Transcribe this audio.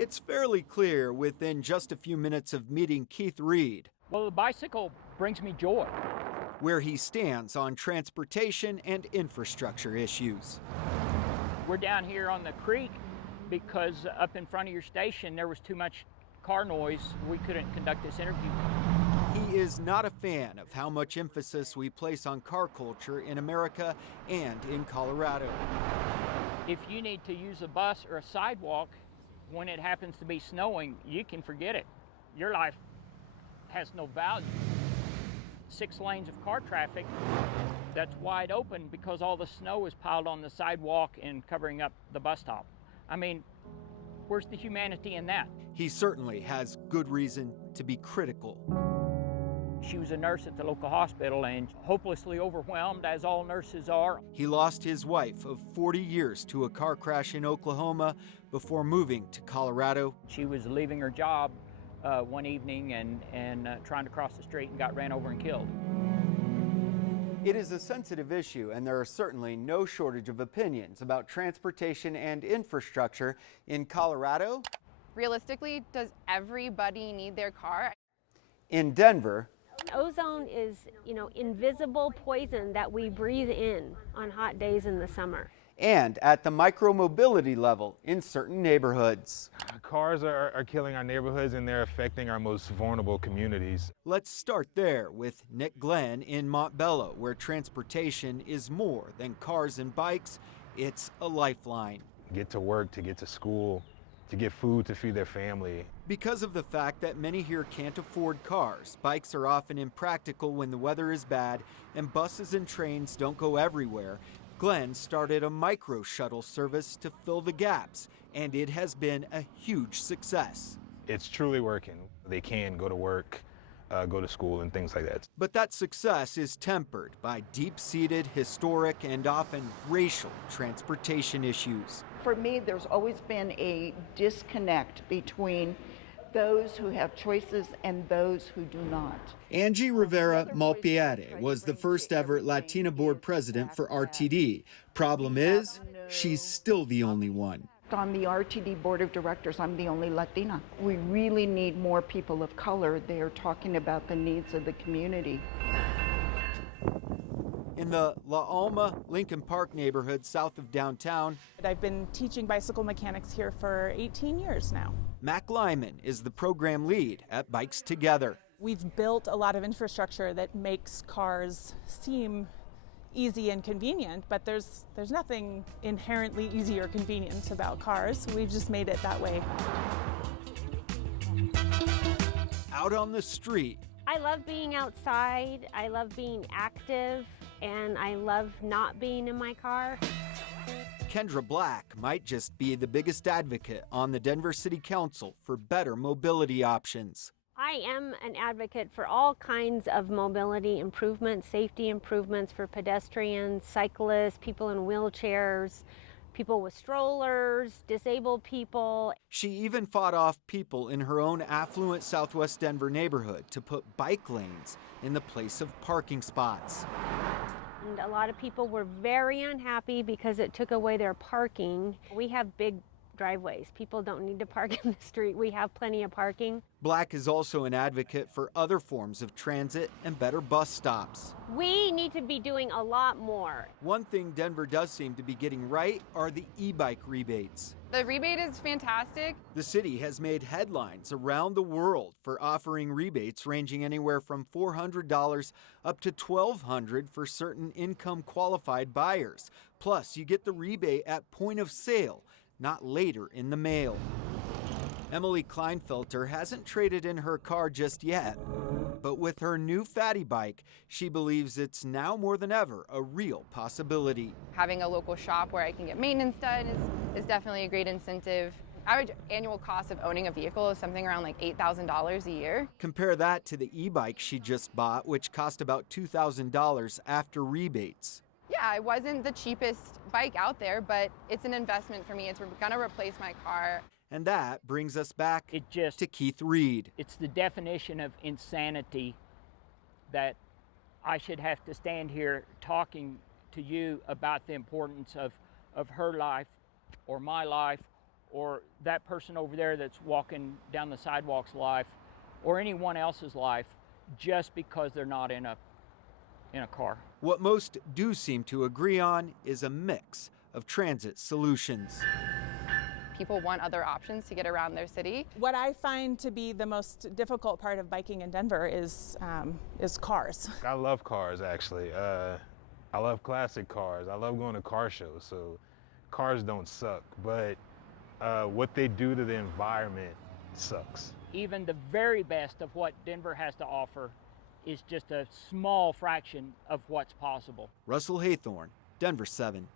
It's fairly clear within just a few minutes of meeting Keith Reed Well, the bicycle brings me joy. where he stands on transportation and infrastructure issues. We're down here on the creek because up in front of your station there was too much car noise. We couldn't conduct this interview. He is not a fan of how much emphasis we place on car culture in America and in Colorado. If you need to use a bus or a sidewalk when it happens to be snowing, you can forget it. Your life has no value. 6 lanes of car traffic that's wide open because all the snow is piled on the sidewalk and covering up the bus stop. I mean, where's the humanity in that? He certainly has good reason to be critical. She was a nurse at the local hospital and hopelessly overwhelmed, as all nurses are. He lost his wife of 40 years to a car crash in Oklahoma before moving to Colorado. She was leaving her job one evening and trying to cross the street and got ran over and killed. It is a sensitive issue, and there are certainly no shortage of opinions about transportation and infrastructure in Colorado. Realistically, does everybody need their car? In Denver, Ozone is, invisible poison that we breathe in on hot days in the summer. and at the micromobility level in certain neighborhoods. Cars are killing our neighborhoods and they're affecting our most vulnerable communities. Let's start there with Nick Glenn in Montbello, where transportation is more than cars and bikes, it's a lifeline. Get to work, to get to school, to get food to feed their family. Because of the fact that many here can't afford cars, bikes are often impractical when the weather is bad and buses and trains don't go everywhere, Glenn started a micro shuttle service to fill the gaps, and it has been a huge success. It's truly working. They can go to work, go to school and things like that. But that success is tempered by deep-seated, historic, and often racial transportation issues. For me, there's always been a disconnect between those who have choices and those who do not. Angie Rivera Malpiade was the first ever Latina board president for RTD. Problem is, she's still the only one. On the RTD board of directors, I'm the only Latina. We really need more people of color there talking about the needs of the community. In the La Alma Lincoln Park neighborhood south of downtown, I've been teaching bicycle mechanics here for 18 years now. Mac Lyman is the program lead at Bikes Together. We've built a lot of infrastructure that makes cars seem easy and convenient, but there's nothing inherently easy or convenient about cars. We've just made it that way. Out on the street, I love being outside, I love being active, and I love not being in my car. Kendra Black might just be the biggest advocate on the Denver City Council for better mobility options. I am an advocate for all kinds of mobility improvements, safety improvements for pedestrians, cyclists, people in wheelchairs, people with strollers, disabled people. She even fought off people in her own affluent Southwest Denver neighborhood to put bike lanes in the place of parking spots. And a lot of people were very unhappy because it took away their parking. We have big driveways. People don't need to park in the street. We have plenty of parking. Black is also an advocate for other forms of transit and better bus stops. We need to be doing a lot more. One thing Denver does seem to be getting right are the e-bike rebates. The rebate is fantastic. The city has made headlines around the world for offering rebates ranging anywhere from $400 up to $1,200 for certain income qualified buyers. Plus, you get the rebate at point of sale, not later in the mail. Emily Kleinfelter hasn't traded in her car just yet, but with her new Fatty bike, she believes it's now more than ever a real possibility. Having a local shop where I can get maintenance done is definitely a great incentive. Average annual cost of owning a vehicle is something around like $8,000 a year. Compare that to the e-bike she just bought, which cost about $2,000 after rebates. Yeah, it wasn't the cheapest bike out there, but it's an investment for me. It's gonna replace my car. And that brings us back to Keith Reed. It's the definition of insanity that I should have to stand here talking to you about the importance of her life or my life or that person over there that's walking down the sidewalk's life, or anyone else's life, just because they're not in a car. What most do seem to agree on is a mix of transit solutions. People want other options to get around their city. What I find to be the most difficult part of biking in Denver is cars. I love cars, actually. I love classic cars. I love going to car shows, so cars don't suck. But what they do to the environment sucks. Even the very best of what Denver has to offer is just a small fraction of what's possible. Russell Haythorne, Denver 7.